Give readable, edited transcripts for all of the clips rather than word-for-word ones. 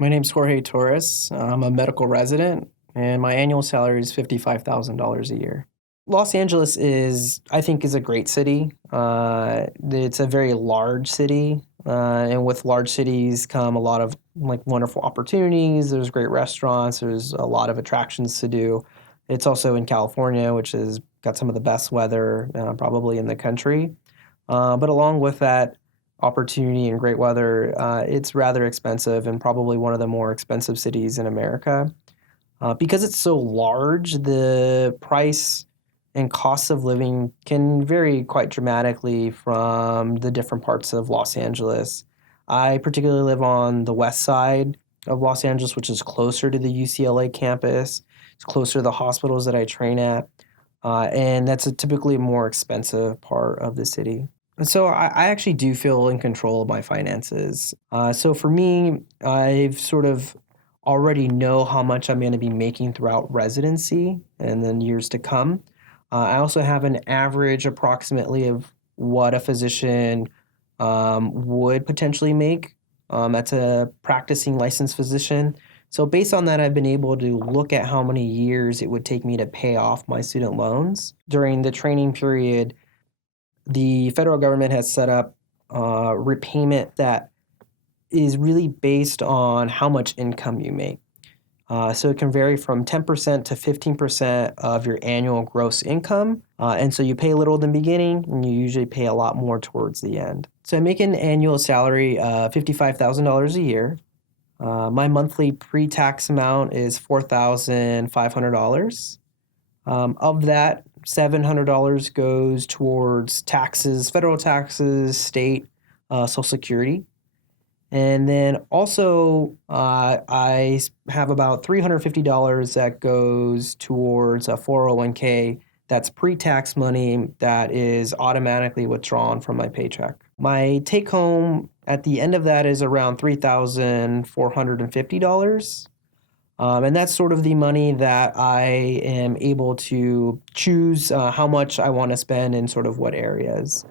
My name's Jorge Torres. I'm a medical resident, and my annual salary is $55,000 a year. Los Angeles is a great city. It's a very large city, and with large cities come a lot of like wonderful opportunities. There's great restaurants. There's a lot of attractions to do. It's also in California, which has got some of the best weather probably in the country. But along with that opportunity and great weather, it's rather expensive and probably one of the more expensive cities in America. Because it's so large, the price and cost of living can vary quite dramatically from the different parts of Los Angeles. I particularly live on the west side of Los Angeles, which is closer to the UCLA campus. It's closer to the hospitals that I train at. And that's a typically more expensive part of the city. And so I actually do feel in control of my finances. So for me, I've sort of already know how much I'm going to be making throughout residency and then years to come. I also have an average approximately of what a physician would potentially make. That's a practicing licensed physician. So based on that, I've been able to look at how many years it would take me to pay off my student loans. During the training period, the federal government has set up repayment that is really based on how much income you make. So it can vary from 10% to 15% of your annual gross income. And so you pay a little in the beginning and you usually pay a lot more towards the end. So I make an annual salary of $55,000 a year. My monthly pre-tax amount is $4,500. Of that, $700 goes towards taxes, federal taxes, state, Social Security. And then also, I have about $350 that goes towards a 401k. That's pre-tax money that is automatically withdrawn from my paycheck. My take home at the end of that is around $3,450. And that's sort of the money that I am able to choose how much I want to spend in sort of what areas.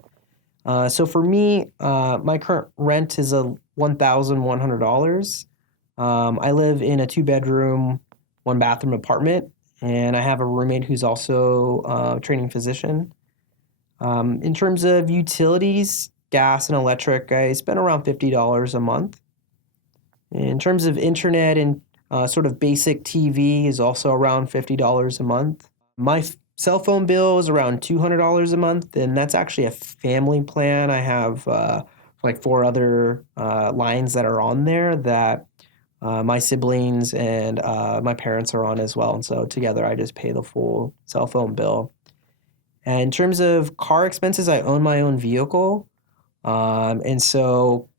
So for me, my current rent is a $1,100. I live in a two-bedroom, one-bathroom apartment, and I have a roommate who's also a training physician. In terms of utilities, gas and electric, I spend around $50 a month. In terms of internet and sort of basic TV is also around $50 a month. My cell phone bill is around $200 a month, and that's actually a family plan. I have like four other lines that are on there that my siblings and my parents are on as well. And so together I just pay the full cell phone bill. And in terms of car expenses, I own my own vehicle. And so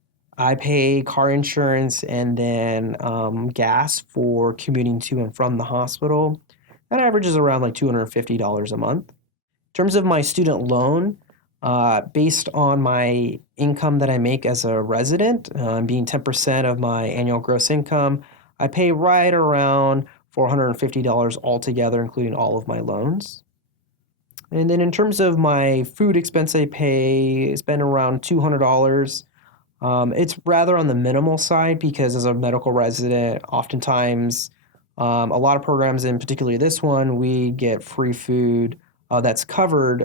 I pay car insurance and then gas for commuting to and from the hospital. That averages around like $250 a month. In terms of my student loan, based on my income that I make as a resident, being 10% of my annual gross income, I pay right around $450 altogether, including all of my loans. And then in terms of my food expense, spend around $200. It's rather on the minimal side because as a medical resident, oftentimes a lot of programs, and particularly this one, we get free food that's covered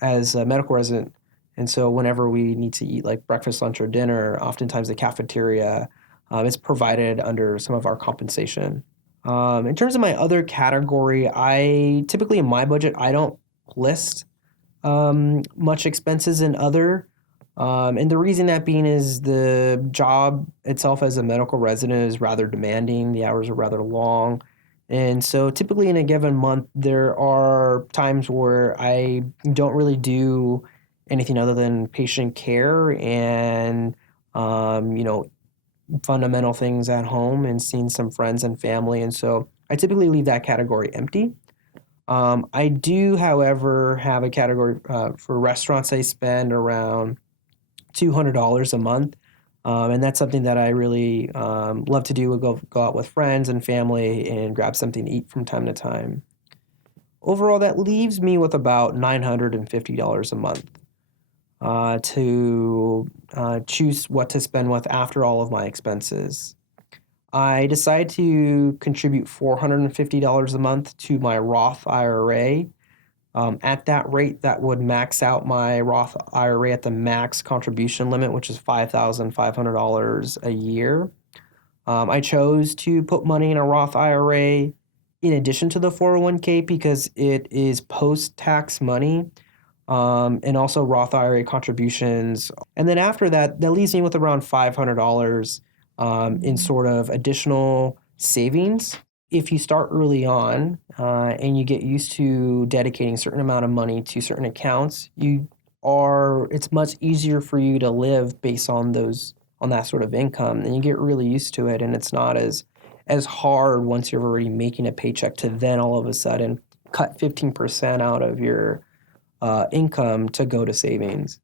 as a medical resident. And so whenever we need to eat like breakfast, lunch, or dinner, oftentimes the cafeteria is provided under some of our compensation. In terms of my other category, I typically in my budget, I don't list much expenses in other. And the reason that being is the job itself as a medical resident is rather demanding. The hours are rather long. And so typically in a given month, there are times where I don't really do anything other than patient care and, fundamental things at home and seeing some friends and family. And so I typically leave that category empty. I do, however, have a category for restaurants. I spend around $200 a month. And that's something that I really love to do. We'll go out with friends and family and grab something to eat from time to time. Overall, that leaves me with about $950 a month to choose what to spend with after all of my expenses. I decided to contribute $450 a month to my Roth IRA. At that rate, that would max out my Roth IRA at the max contribution limit, which is $5,500 a year. I chose to put money in a Roth IRA in addition to the 401k because it is post-tax money, and also Roth IRA contributions. And then after that, that leaves me with around $500 in sort of additional savings. If you start early on and you get used to dedicating a certain amount of money to certain accounts, it's much easier for you to live based on that sort of income, and you get really used to it, and it's not as hard once you're already making a paycheck to then all of a sudden cut 15% out of your income to go to savings.